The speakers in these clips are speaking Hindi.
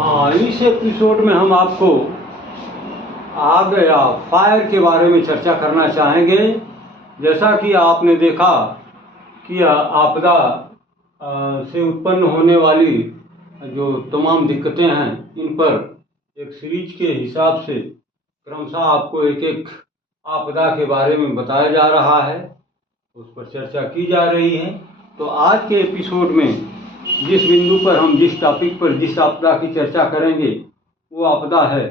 हाँ, इस एपिसोड में हम आपको आग या फायर के बारे में चर्चा करना चाहेंगे। जैसा कि आपने देखा कि आपदा से उत्पन्न होने वाली जो तमाम दिक्कतें हैं, इन पर एक सीरीज के हिसाब से क्रमशः आपको एक एक आपदा के बारे में बताया जा रहा है, उस पर चर्चा की जा रही है। तो आज के एपिसोड में जिस बिंदु पर हम जिस टॉपिक पर जिस आपदा की चर्चा करेंगे वो आपदा है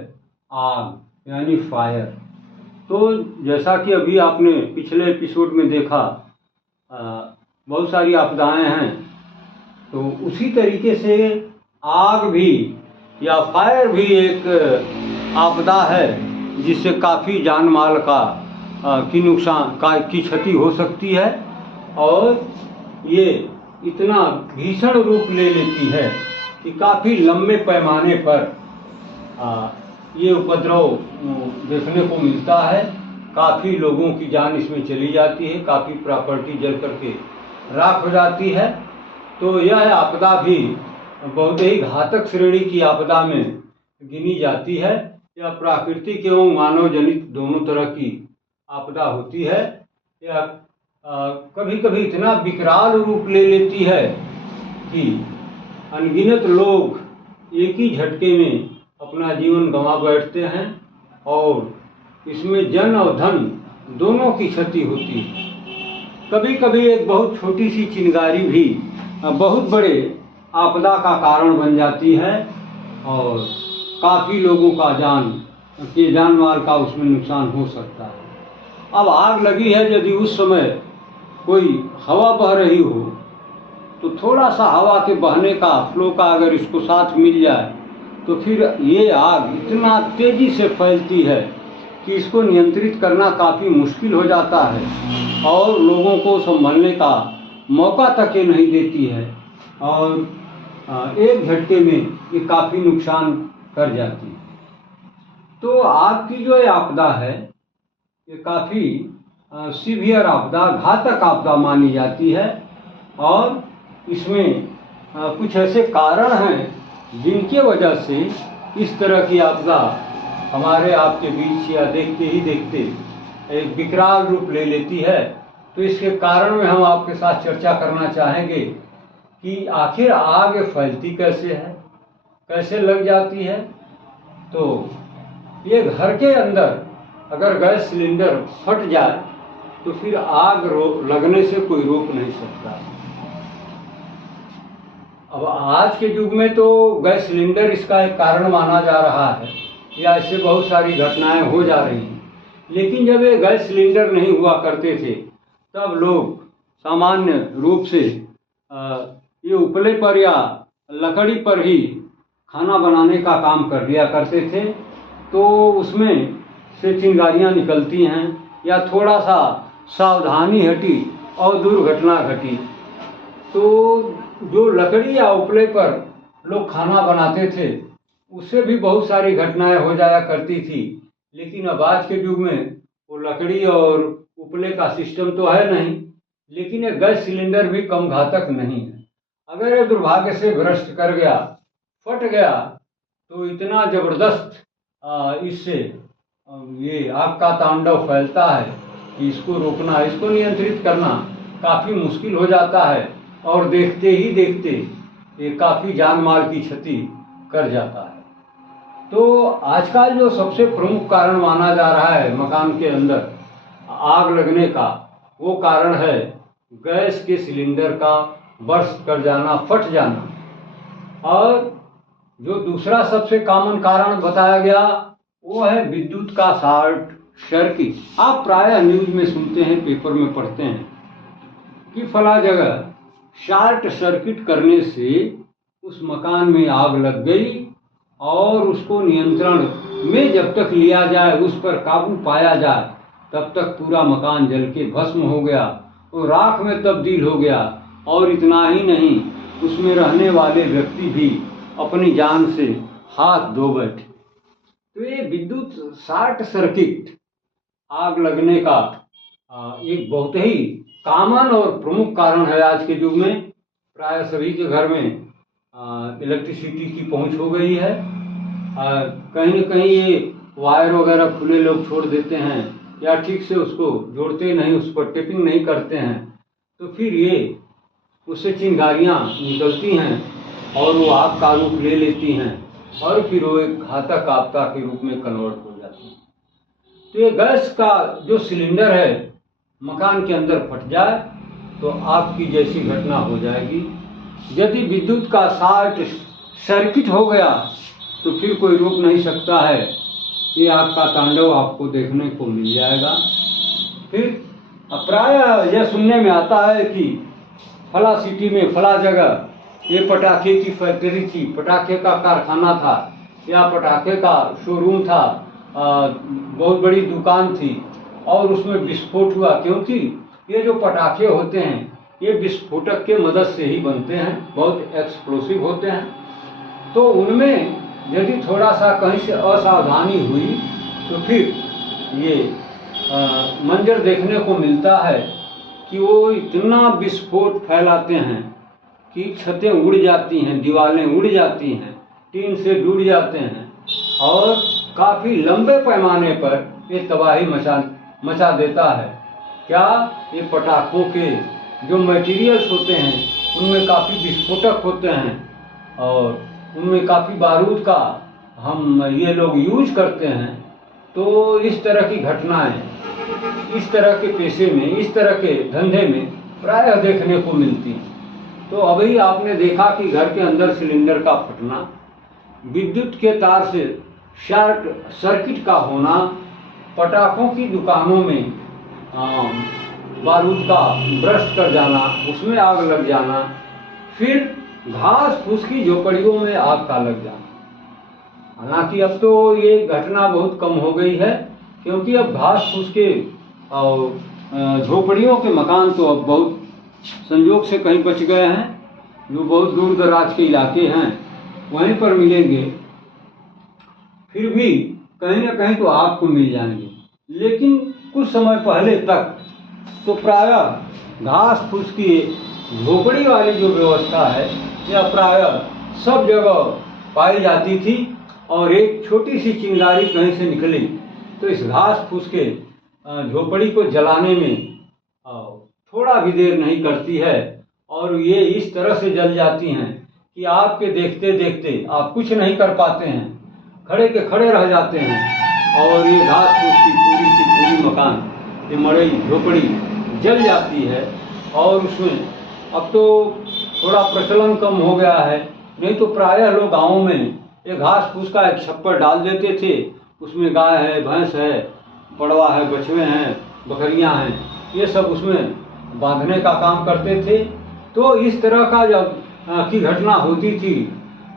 आग, यानी फायर। तो जैसा कि अभी आपने पिछले एपिसोड में देखा, बहुत सारी आपदाएं हैं, तो उसी तरीके से आग भी या फायर भी एक आपदा है जिससे काफ़ी जान माल की नुकसान की क्षति हो सकती है, और ये इतना भीषण रूप ले लेती है कि काफ़ी लंबे पैमाने पर ये उपद्रव देखने को मिलता है। काफ़ी लोगों की जान इसमें चली जाती है, काफ़ी प्रॉपर्टी जल करके राख हो जाती है। तो यह आपदा भी बहुत ही घातक श्रेणी की आपदा में गिनी जाती है। यह प्राकृतिक एवं मानव जनित दोनों तरह की आपदा होती है। यह कभी कभी इतना विकराल रूप ले लेती है कि अनगिनत लोग एक ही झटके में अपना जीवन गंवा बैठते हैं, और इसमें जन और धन दोनों की क्षति होती है। कभी कभी एक बहुत छोटी सी चिंगारी भी बहुत बड़े आपदा का कारण बन जाती है, और काफ़ी लोगों का जान माल का उसमें नुकसान हो सकता है। अब आग लगी है, यदि उस समय कोई हवा बह रही हो तो थोड़ा सा हवा के बहने का फ्लो का अगर इसको साथ मिल जाए तो फिर ये आग इतना तेज़ी से फैलती है कि इसको नियंत्रित करना काफ़ी मुश्किल हो जाता है, और लोगों को संभलने का मौका तक ये नहीं देती है, और एक झटके में ये काफ़ी नुकसान कर जाती है। तो आग की जो ये आपदा है, ये काफ़ी सीवियर आपदा, घातक आपदा मानी जाती है, और इसमें कुछ ऐसे कारण हैं जिनकी वजह से इस तरह की आपदा हमारे आपके बीच या देखते ही देखते एक विकराल रूप ले लेती है। तो इसके कारण में हम आपके साथ चर्चा करना चाहेंगे कि आखिर आग फैलती कैसे है, कैसे लग जाती है। तो ये घर के अंदर अगर गैस सिलेंडर फट जाए तो फिर आग लगने से कोई रोक नहीं सकता। अब आज के युग में तो गैस सिलेंडर इसका एक कारण माना जा रहा है, या ऐसे बहुत सारी घटनाएं हो जा रही हैं। लेकिन जब ये गैस सिलेंडर नहीं हुआ करते थे तब लोग सामान्य रूप से ये उपले पर या लकड़ी पर ही खाना बनाने का काम कर लिया करते थे। तो उसमें से चिंगारियाँ निकलती हैं, या थोड़ा सा सावधानी हटी और दुर्घटना घटी। तो जो लकड़ी या उपले पर लोग खाना बनाते थे उससे भी बहुत सारी घटनाएं हो जाया करती थी। लेकिन अब आज के युग में वो लकड़ी और उपले का सिस्टम तो है नहीं, लेकिन ये गैस सिलेंडर भी कम घातक नहीं है। अगर ये दुर्भाग्य से भ्रष्ट कर गया, फट गया, तो इतना ज़बरदस्त इससे ये आग का तांडव फैलता है कि इसको रोकना, इसको नियंत्रित करना काफ़ी मुश्किल हो जाता है, और देखते ही देखते ये काफ़ी जान माल की क्षति कर जाता है। तो आज का जो सबसे प्रमुख कारण माना जा रहा है मकान के अंदर आग लगने का, वो कारण है गैस के सिलेंडर का बर्स्ट कर जाना, फट जाना। और जो दूसरा सबसे कॉमन कारण बताया गया वो है विद्युत का शॉर्ट सर्किट। आप प्रायः न्यूज़ में सुनते हैं, पेपर में पढ़ते हैं कि फला जगह शॉर्ट सर्किट करने से उस मकान में आग लग गई, और उसको नियंत्रण में जब तक लिया जाए, उस पर काबू पाया जाए, तब तक पूरा मकान जल के भस्म हो गया और राख में तब्दील हो गया। और इतना ही नहीं, उसमें रहने वाले व्यक्ति भी अपनी जान से हाथ धो बैठे। तो ये विद्युत शॉर्ट सर्किट आग लगने का एक बहुत ही कॉमन और प्रमुख कारण है आज के युग में। प्राय सभी के घर में इलेक्ट्रिसिटी की पहुंच हो गई है। कहीं न कहीं ये वायर वगैरह खुले लोग छोड़ देते हैं या ठीक से उसको जोड़ते नहीं, उस पर टेपिंग नहीं करते हैं, तो फिर ये उससे चिंगारियाँ निकलती हैं और वो आग का रूप ले लेती हैं और फिर वो एक घातक आपदा के रूप में कन्वर्ट हो जाती है। तो ये गैस का जो सिलेंडर है मकान के अंदर फट जाए तो आग की जैसी घटना हो जाएगी। यदि विद्युत का शॉर्ट सर्किट हो गया तो फिर कोई रोक नहीं सकता है, ये आग का तांडव आपको देखने को मिल जाएगा। फिर प्रायः यह सुनने में आता है कि फला सिटी में फला जगह ये पटाखे की फैक्ट्री थी, पटाखे का कारखाना था या पटाखे का शोरूम था, बहुत बड़ी दुकान थी और उसमें विस्फोट हुआ, क्योंकि ये जो पटाखे होते हैं ये विस्फोटक के मदद से ही बनते हैं, बहुत एक्सप्लोसिव होते हैं। तो उनमें यदि थोड़ा सा कहीं से असावधानी हुई तो फिर ये मंजर देखने को मिलता है कि वो इतना विस्फोट फैलाते हैं कि छतें उड़ जाती हैं, दीवारें उड़ जाती हैं, टीन से जुड़ जाते हैं और काफ़ी लंबे पैमाने पर ये तबाही मचा देता है। क्या ये पटाखों के जो मटेरियल्स होते हैं उनमें काफ़ी विस्फोटक होते हैं और उनमें काफ़ी बारूद का हम ये लोग यूज करते हैं। तो इस तरह की घटनाएं इस तरह के पेशे में, इस तरह के धंधे में प्रायः देखने को मिलती हैं। तो अभी आपने देखा कि घर के अंदर सिलेंडर का फटना, विद्युत के तार से शॉर्ट सर्किट का होना, पटाखों की दुकानों में बारूद का ब्रस्ट कर जाना, उसमें आग लग जाना, फिर घास फूस की झोपड़ियों में आग का लग जाना। हालांकि अब तो ये घटना बहुत कम हो गई है, क्योंकि अब घास फूस के और झोपड़ियों के मकान तो अब बहुत संयोग से कहीं बच गए हैं। जो बहुत दूर दराज के इलाके हैं वहीं पर मिलेंगे, फिर भी कहीं ना कहीं तो आपको मिल जाएंगे। लेकिन कुछ समय पहले तक तो प्रायः घास फूस की झोपड़ी वाली जो व्यवस्था है यह प्रायः सब जगह पाई जाती थी और एक छोटी सी चिंगारी कहीं से निकली तो इस घास फूस के झोपड़ी को जलाने में थोड़ा भी देर नहीं करती है और ये इस तरह से जल जाती हैं कि आपके देखते देखते आप कुछ नहीं कर पाते हैं, खड़े के खड़े रह जाते हैं और ये घास फूस की पूरी मकान, ये मड़ई झोपड़ी जल जाती है। और उसमें अब तो थोड़ा प्रचलन कम हो गया है, नहीं तो प्रायः लोग गाँवों में ये घास फूस का एक छप्पर डाल देते थे, उसमें गाय है, भैंस है, पड़वा है, बछुए हैं, बकरियां हैं, ये सब उसमें बांधने का काम करते थे। तो इस तरह का जब की घटना होती थी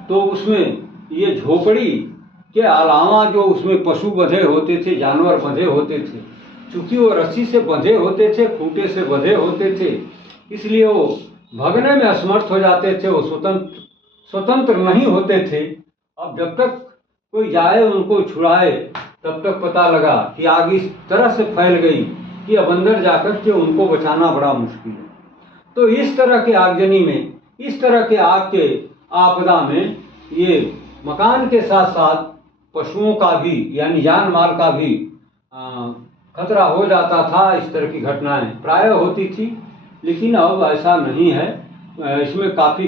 तो उसमें ये झोपड़ी के अलावा जो उसमें पशु बंधे होते थे, जानवर बंधे होते थे, चूँकि वो रस्सी से बंधे होते थे, खूंटे से बंधे होते थे, इसलिए वो भगने में असमर्थ हो जाते थे, वो स्वतंत्र नहीं होते थे। अब जब तक कोई जाए उनको छुड़ाए तब तक पता लगा कि आग इस तरह से फैल गई कि अब अंदर जाकर के उनको बचाना बड़ा मुश्किल है। तो इस तरह के आगजनी में, इस तरह के आग के आपदा में ये मकान के साथ साथ पशुओं का भी यानी जान माल का भी खतरा हो जाता था। इस तरह की घटनाएं प्रायः होती थी, लेकिन अब ऐसा नहीं है। इसमें काफ़ी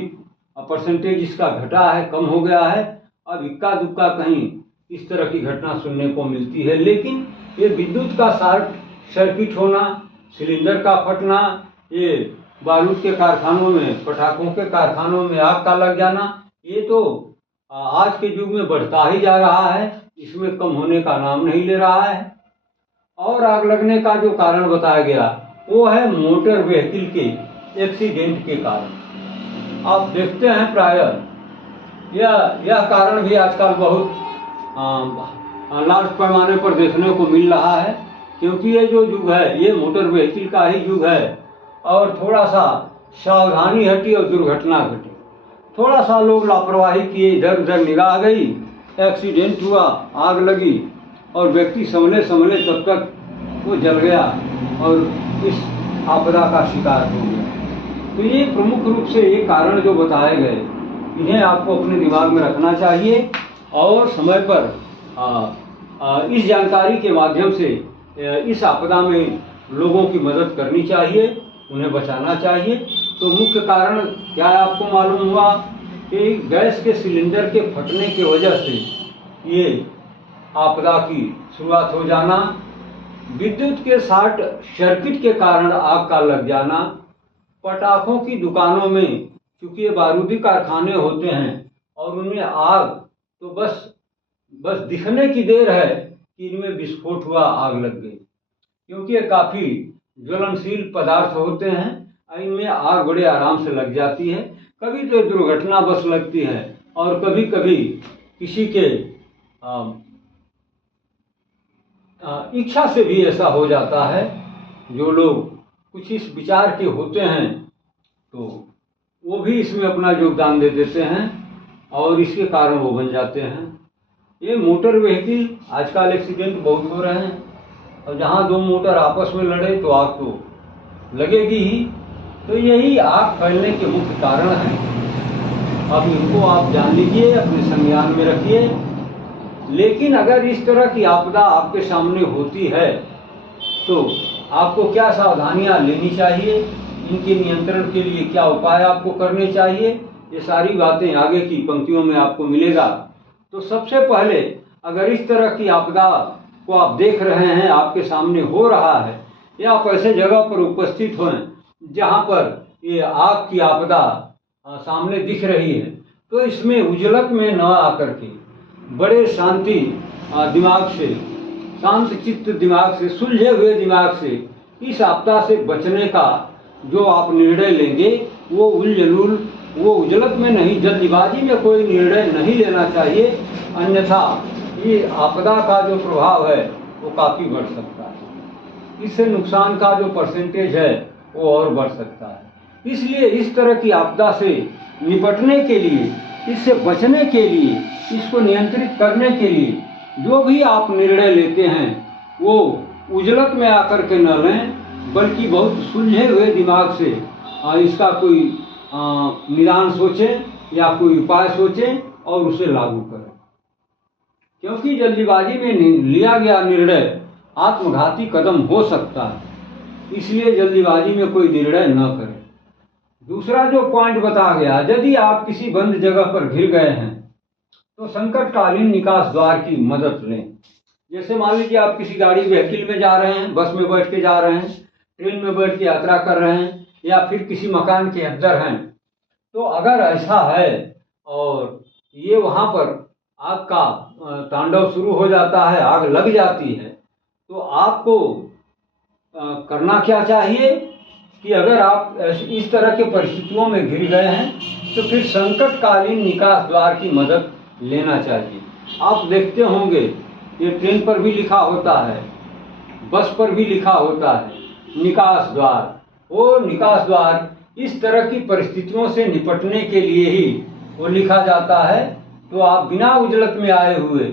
परसेंटेज इसका घटा है, कम हो गया है। अब इक्का दुक्का कहीं इस तरह की घटना सुनने को मिलती है, लेकिन ये विद्युत का शॉर्ट सर्किट होना, सिलेंडर का फटना, ये बारूद के कारखानों में, पटाखों के कारखानों में आग का लग जाना, ये तो आज के युग में बढ़ता ही जा रहा है, इसमें कम होने का नाम नहीं ले रहा है। और आग लगने का जो कारण बताया गया वो है मोटर व्हीकल के एक्सीडेंट के कारण। आप देखते हैं प्रायः यह कारण भी आजकल बहुत लार्ज पैमाने पर देखने को मिल रहा है, क्योंकि ये जो युग है ये मोटर व्हीकल का ही युग है और थोड़ा सा सावधानी हटी और दुर्घटना घटी। थोड़ा सा लोग लापरवाही किए, इधर उधर निगाह गई, एक्सीडेंट हुआ, आग लगी और व्यक्ति संभले तब तक वो जल गया और इस आपदा का शिकार हो गया। तो ये प्रमुख रूप से ये कारण जो बताए गए इन्हें आपको अपने दिमाग में रखना चाहिए और समय पर इस जानकारी के माध्यम से इस आपदा में लोगों की मदद करनी चाहिए, उन्हें बचाना चाहिए। तो मुख्य कारण क्या है आपको मालूम हुआ कि गैस के सिलेंडर के फटने की वजह से ये आपदा की शुरुआत हो जाना, विद्युत के शॉर्ट सर्किट के कारण आग का लग जाना, पटाखों की दुकानों में चूंकि ये बारूदी कारखाने होते हैं और उनमें आग तो बस दिखने की देर है कि इनमें विस्फोट हुआ, आग लग गई, क्योंकि ये काफ़ी ज्वलनशील पदार्थ होते हैं। इनमें आग बड़े आराम से लग जाती है। कभी तो दुर्घटना बस लगती है और कभी कभी किसी के इच्छा से भी ऐसा हो जाता है। जो लोग कुछ इस विचार के होते हैं तो वो भी इसमें अपना योगदान दे देते हैं और इसके कारण वो बन जाते हैं। ये मोटर व्हीकल आजकल एक्सीडेंट बहुत हो रहे हैं और जहाँ दो मोटर आपस में लड़े तो आग तो लगेगी ही। तो यही आग फैलने के मुख्य कारण हैं। अब इनको आप जान लीजिए, अपने संज्ञान में रखिए। लेकिन अगर इस तरह की आपदा आपके सामने होती है तो आपको क्या सावधानियां लेनी चाहिए, इनके नियंत्रण के लिए क्या उपाय आपको करने चाहिए, ये सारी बातें आगे की पंक्तियों में आपको मिलेगा। तो सबसे पहले अगर इस तरह की आपदा को आप देख रहे हैं, आपके सामने हो रहा है, या आप ऐसे जगह पर उपस्थित हों जहाँ पर ये आग की आपदा सामने दिख रही है, तो इसमें उजलत में न आकर के बड़े दिमाग से, शांत चित्त दिमाग से, सुलझे हुए दिमाग से इस आपदा से बचने का जो आप निर्णय लेंगे वो उजलत में नहीं, जल्दबाजी में कोई निर्णय नहीं लेना चाहिए। अन्यथा ये आपदा का जो प्रभाव है वो काफ़ी बढ़ सकता है, इससे नुकसान का जो परसेंटेज है वो और बढ़ सकता है। इसलिए इस तरह की आपदा से निपटने के लिए, इससे बचने के लिए, इसको नियंत्रित करने के लिए जो भी आप निर्णय लेते हैं वो उजलत में आकर के न लें, बल्कि बहुत सुलझे हुए दिमाग से इसका कोई निदान सोचें या कोई उपाय सोचें और उसे लागू करें। क्योंकि जल्दबाजी में लिया गया निर्णय आत्मघाती कदम हो सकता है, इसलिए जल्दबाजी में कोई निर्णय न करें। दूसरा जो पॉइंट बता गया, यदि आप किसी बंद जगह पर घिर गए हैं तो संकटकालीन निकास द्वार की मदद लें। जैसे मान लीजिए आप किसी गाड़ी व्हीकल में जा रहे हैं, बस में बैठ के जा रहे हैं, ट्रेन में बैठ के यात्रा कर रहे हैं, या फिर किसी मकान के अंदर हैं, तो अगर ऐसा है और ये वहाँ पर आग का तांडव शुरू हो जाता है, आग लग जाती है, तो आपको करना क्या चाहिए कि अगर आप इस तरह के परिस्थितियों में घिर गए हैं तो फिर संकटकालीन निकास द्वार की मदद लेना चाहिए। आप देखते होंगे ये ट्रेन पर भी लिखा होता है, बस पर भी लिखा होता है निकास द्वार। वो निकास द्वार इस तरह की परिस्थितियों से निपटने के लिए ही वो लिखा जाता है। तो आप बिना उजलत में आए हुए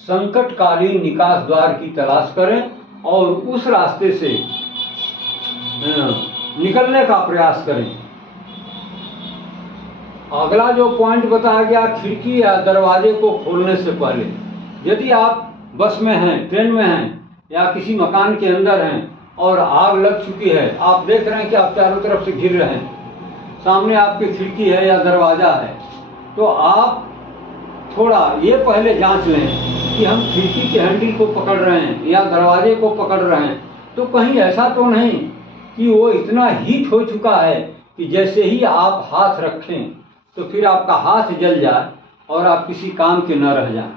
संकटकालीन निकास द्वार की तलाश करें और उस रास्ते से निकलने का प्रयास करें। अगला जो पॉइंट बताया गया, खिड़की या दरवाजे को खोलने से पहले, यदि आप बस में हैं, ट्रेन में हैं या किसी मकान के अंदर हैं और आग लग चुकी है, आप देख रहे हैं कि आप चारों तरफ से घिर रहे हैं, सामने आपकी खिड़की है या दरवाजा है, तो आप थोड़ा ये पहले जांच लें कि हम खिड़की के हैंडल को पकड़ रहे हैं या दरवाजे को पकड़ रहे हैं तो कहीं ऐसा तो नहीं कि वो इतना हीट हो चुका है कि जैसे ही आप हाथ रखें तो फिर आपका हाथ जल जाए और आप किसी काम के न रह जाएं,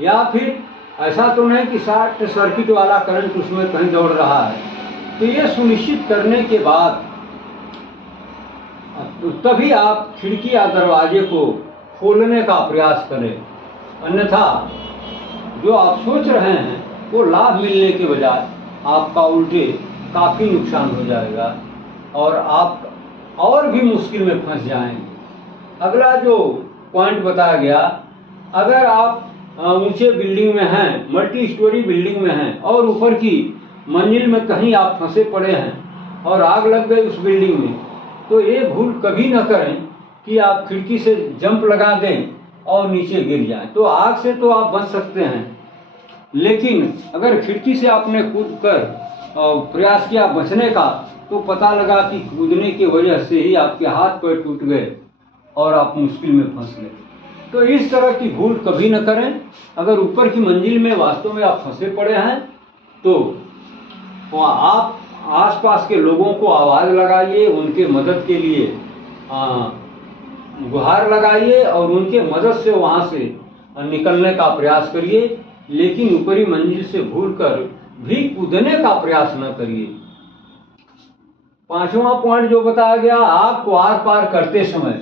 या फिर ऐसा तो नहीं कि शॉर्ट सर्किट वाला करंट उसमें कहीं दौड़ रहा है। तो ये सुनिश्चित करने के बाद तो तभी आप खिड़की या दरवाजे को खोलने का प्रयास करें, अन्यथा जो आप सोच रहे हैं वो लाभ मिलने के बजाय आपका उल्टे काफ़ी नुकसान हो जाएगा और आप और भी मुश्किल में फंस जाएंगे। अगला जो पॉइंट बताया गया, अगर आप ऊंचे बिल्डिंग में हैं, मल्टी स्टोरी बिल्डिंग में हैं और ऊपर की मंजिल में कहीं आप फंसे पड़े हैं और आग लग गई उस बिल्डिंग में, तो ये भूल कभी न करें कि आप खिड़की से जंप लगा दें और नीचे गिर जाएं, तो आग से तो आप बच सकते हैं। लेकिन अगर खिड़की से आपने कूद कर प्रयास किया बचने का, तो पता लगा कि कूदने की वजह से ही आपके हाथ पैर टूट गए और आप मुश्किल में फंस गए। तो इस तरह की भूल कभी न करें। अगर ऊपर की मंजिल में वास्तव में आप फंसे पड़े हैं, तो आप आसपास के लोगों को आवाज़ लगाइए, उनके मदद के लिए गुहार लगाइए और उनके मदद से वहाँ से निकलने का प्रयास करिए। लेकिन ऊपरी मंजिल से भूलकर भी कूदने का प्रयास न करिए। पांचवा पॉइंट जो बताया गया, आग को आर पार करते समय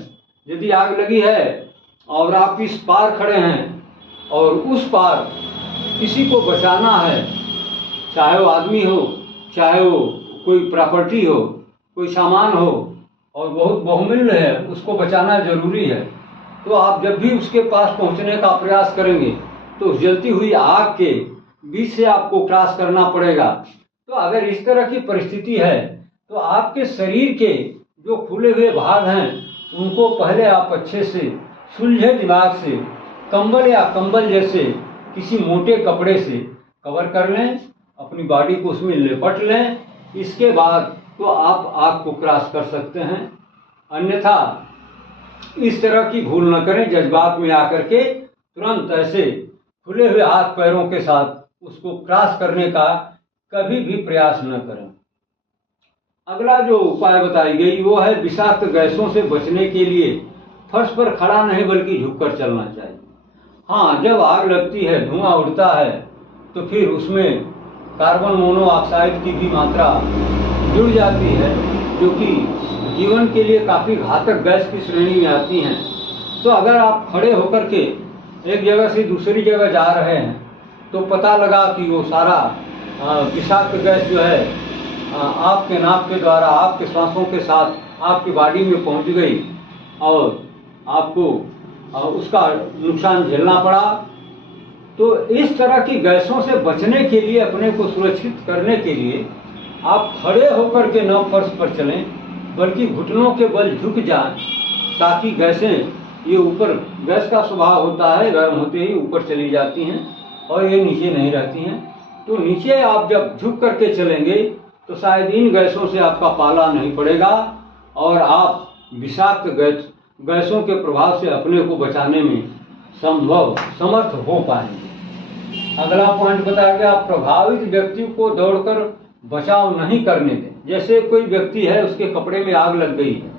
यदि आग लगी है और आप इस पार खड़े हैं और उस पार किसी को बचाना है, चाहे वो आदमी हो, चाहे वो कोई प्रॉपर्टी हो, कोई सामान हो और बहुत बहुमूल्य है, उसको बचाना जरूरी है, तो आप जब भी उसके पास पहुंचने का प्रयास करेंगे तो जलती हुई आग के बीच से आपको क्रॉस करना पड़ेगा। तो अगर इस तरह की परिस्थिति है तो आपके शरीर के जो खुले हुए भाग हैं उनको पहले आप अच्छे से सुलझे दिमाग से कंबल या कंबल जैसे किसी मोटे कपड़े से कवर कर लें, अपनी बॉडी को उसमें लिपट लें। इसके बाद तो आप आग को क्रॉस कर सकते हैं। अन्यथा इस तरह की भूल न करें, जज्बात में आकर के तुरंत ऐसे खुले हुए हाथ पैरों के साथ उसको क्रॉस करने का कभी भी प्रयास न करें। अगला जो उपाय बताई गई वो है विषाक्त गैसों से बचने के लिए फर्श पर खड़ा नहीं बल्कि झुककर चलना चाहिए। हाँ, जब आग लगती है, धुआं उड़ता है, तो फिर उसमें कार्बन मोनोऑक्साइड की भी मात्रा जुड़ जाती है, जो कि जीवन के लिए काफ़ी घातक गैस की श्रेणी में आती हैं। तो अगर आप खड़े होकर के एक जगह से दूसरी जगह जा रहे हैं तो पता लगा कि वो सारा विषाक्त गैस जो है आपके नाक के द्वारा, आपके सांसों के साथ आपकी बॉडी में पहुंच गई और आपको उसका नुकसान झेलना पड़ा। तो इस तरह की गैसों से बचने के लिए, अपने को सुरक्षित करने के लिए आप खड़े होकर के न फर्श पर चलें बल्कि घुटनों के बल झुक जाएं, ताकि गैसें, ये ऊपर गैस का स्वभाव होता है, गर्म होते ही ऊपर चली जाती हैं और ये नीचे नहीं रहती हैं। तो नीचे आप जब झुक करके चलेंगे तो शायद इन गैसों से आपका पाला नहीं पड़ेगा और आप विषाक्त गैसों के प्रभाव से अपने को बचाने में समर्थ हो पाएंगे। अगला पॉइंट बताया गया, प्रभावित व्यक्ति को दौड़कर बचाव नहीं करने दें। जैसे कोई व्यक्ति है, उसके कपड़े में आग लग गई है,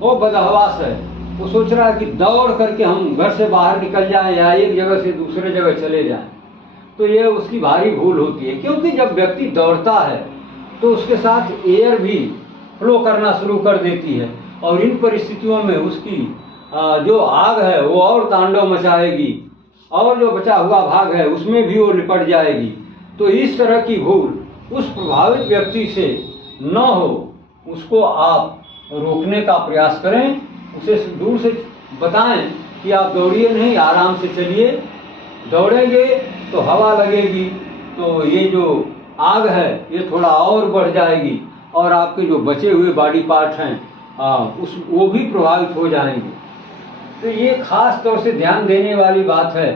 वो बदहवास है, वो सोच रहा है कि दौड़ करके हम घर से बाहर निकल जाएं या एक जगह से दूसरे जगह चले जाएं, तो ये उसकी भारी भूल होती है। क्योंकि जब व्यक्ति दौड़ता है तो उसके साथ एयर भी फ्लो करना शुरू कर देती है और इन परिस्थितियों में उसकी जो आग है वो और तांडव मचाएगी और जो बचा हुआ भाग है उसमें भी वो लिपट जाएगी। तो इस तरह की भूल उस प्रभावित व्यक्ति से न हो, उसको आप रोकने का प्रयास करें, उसे दूर से बताएं कि आप दौड़िए नहीं, आराम से चलिए। दौड़ेंगे तो हवा लगेगी, तो ये जो आग है ये थोड़ा और बढ़ जाएगी और आपके जो बचे हुए बॉडी पार्ट हैं वो भी प्रभावित हो जाएंगे। तो ये खास तौर से ध्यान देने वाली बात है।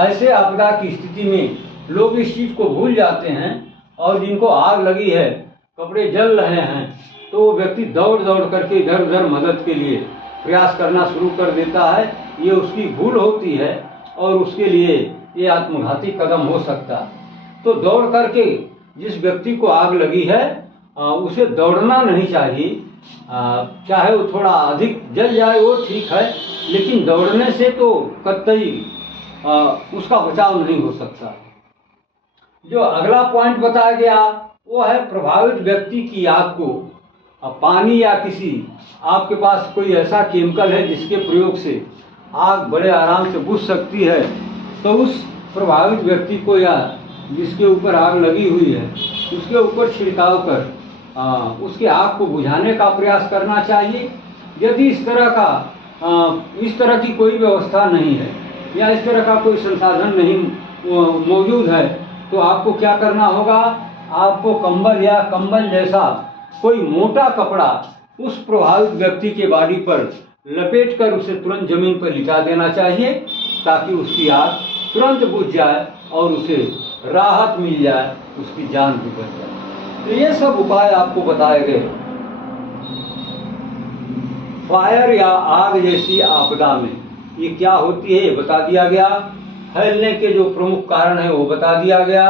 ऐसे आपदा की स्थिति में लोग इस चीज़ को भूल जाते हैं और जिनको आग लगी है, कपड़े जल रहे हैं, तो वो व्यक्ति दौड़ दौड़ करके इधर उधर मदद के लिए प्रयास करना शुरू कर देता है। ये उसकी भूल होती है और उसके लिए ये आत्मघाती कदम हो सकता है। तो दौड़ करके जिस व्यक्ति को आग लगी है उसे दौड़ना नहीं चाहिए। चाहे वो थोड़ा अधिक जल जाए वो ठीक है, लेकिन दौड़ने से तो कतई उसका बचाव नहीं हो सकता। जो अगला पॉइंट बताया गया वो है प्रभावित व्यक्ति की आग को पानी या किसी, आपके पास कोई ऐसा केमिकल है जिसके प्रयोग से आग बड़े आराम से बुझ सकती है, तो उस प्रभावित व्यक्ति को या जिसके ऊपर आग लगी हुई है उसके ऊपर छिड़काव कर उसके आग को बुझाने का प्रयास करना चाहिए। यदि इस तरह की कोई व्यवस्था नहीं है या इस तरह का कोई संसाधन नहीं मौजूद है, तो आपको क्या करना होगा, आपको कंबल या कंबल जैसा कोई मोटा कपड़ा उस प्रभावित व्यक्ति के बॉडी पर लपेट कर उसे तुरंत जमीन पर लिटा देना चाहिए, ताकि उसकी आग तुरंत बुझ जाए और उसे राहत मिल जाए, उसकी जान भी बच जाए। तो ये सब उपाय आपको बताए गए। फायर या आग जैसी आपदा में ये क्या होती है ये बता दिया गया। फैलने के जो प्रमुख कारण है वो बता दिया गया,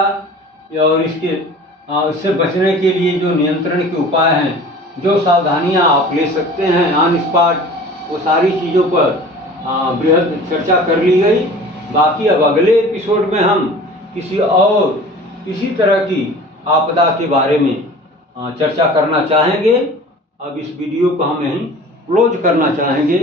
और इससे बचने के लिए जो नियंत्रण के उपाय हैं, जो सावधानियां आप ले सकते हैं ऑन स्पॉट, वो सारी चीज़ों पर बृहद चर्चा कर ली गई। बाकी अब अगले एपिसोड में हम किसी तरह की आपदा के बारे में चर्चा करना चाहेंगे। अब इस वीडियो को हम यहीं क्लोज करना चाहेंगे।